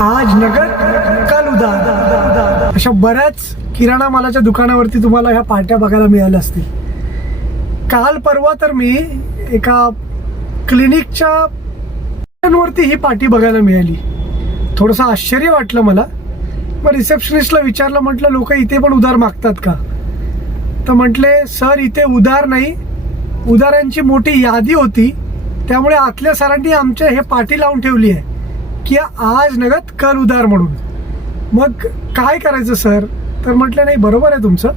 आज नगद कल उधार अशा बऱ्याच किराणा मालाच्या दुकानावरती तुम्हाला ह्या पाट्या बघायला मिळाल्या असतील. काल परवा तर मी एका क्लिनिकच्या वरती ही पाटी बघायला मिळाली. थोडंसं आश्चर्य वाटलं मला. मग रिसेप्शनिस्टला विचारलं, म्हटलं लोक इथे पण उधार मागतात का? तर म्हटले सर इथे उधार नाही, उधारांची मोठी यादी होती, त्यामुळे आतल्या सरांनी आमच्या हे पाटी लावून ठेवली आहे की आज नगद कल उधार म्हणून. मग काय करायचं सर? तर म्हटलं नाही बरोबर आहे तुमचं.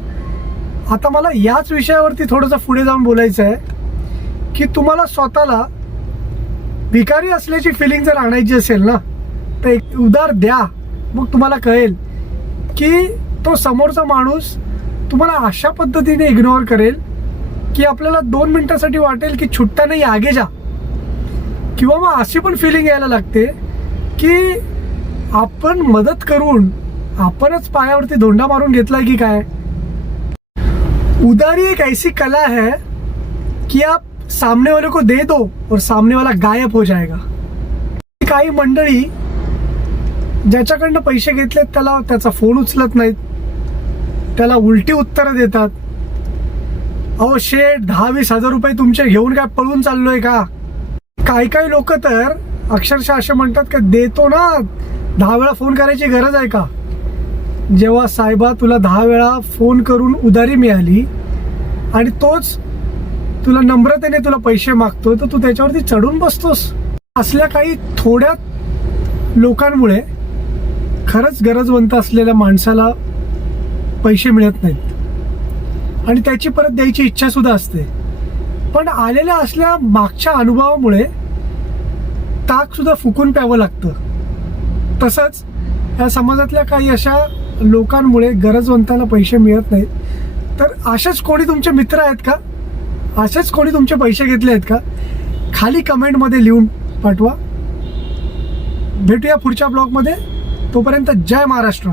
आता मला याच विषयावरती थोडंसं पुढे जाऊन बोलायचं आहे की तुम्हाला स्वतःला भिकारी असल्याची फिलिंग जर आणायची असेल ना, तर एक उधार द्या. मग तुम्हाला कळेल की तो समोरचा माणूस तुम्हाला अशा पद्धतीने इग्नोर करेल की आपल्याला 2 मिनिटासाठी वाटेल की छुट्टा नाही आगे जा. किंवा मग अशी पण फिलिंग यायला लागते की आपण मदत करून आपणच पायावरती धोंडा मारून घेतलाय की काय. उधारी एक ऐसी कला है कि आप सामने वाले को दे दो और सामने वाला गायब हो जाएगा. काही मंडळी ज्याच्याकडनं पैसे घेतलेत त्याला त्याचा फोन उचलत नाहीत, त्याला उलटी उत्तरं देतात. अहो शेठ 10-20 हजार रुपये तुमचे घेऊन काय पळून चाललोय का? काही लोक तर अक्षरशः असे म्हणतात की देतो ना, 10 वेळा फोन करायची गरज आहे का? जेव्हा साहेबा तुला 10 वेळा फोन करून उधारी मिळाली आणि तोच तुला नम्रतेने तुला पैसे मागतो, तर तू त्याच्यावरती चढून बसतोस. असल्या काही थोड्या लोकांमुळे खरंच गरजवंत असलेल्या माणसाला पैसे मिळत नाहीत आणि त्याची परत द्यायची इच्छा सुद्धा असते. पण आलेल्या असल्या मागच्या अनुभवामुळे ताक सुद्धा फुकून प्यावं लागतं. तसंच या समाजातल्या काही अशा लोकांमुळे गरजवंतांना पैसे मिळत नाहीत. तर असेच कोणी तुमचे मित्र आहेत का? असेच कोणी तुमचे पैसे घेतले आहेत का? खाली कमेंटमध्ये लिहून पाठवा. भेटूया पुढच्या ब्लॉगमध्ये. तोपर्यंत जय महाराष्ट्र.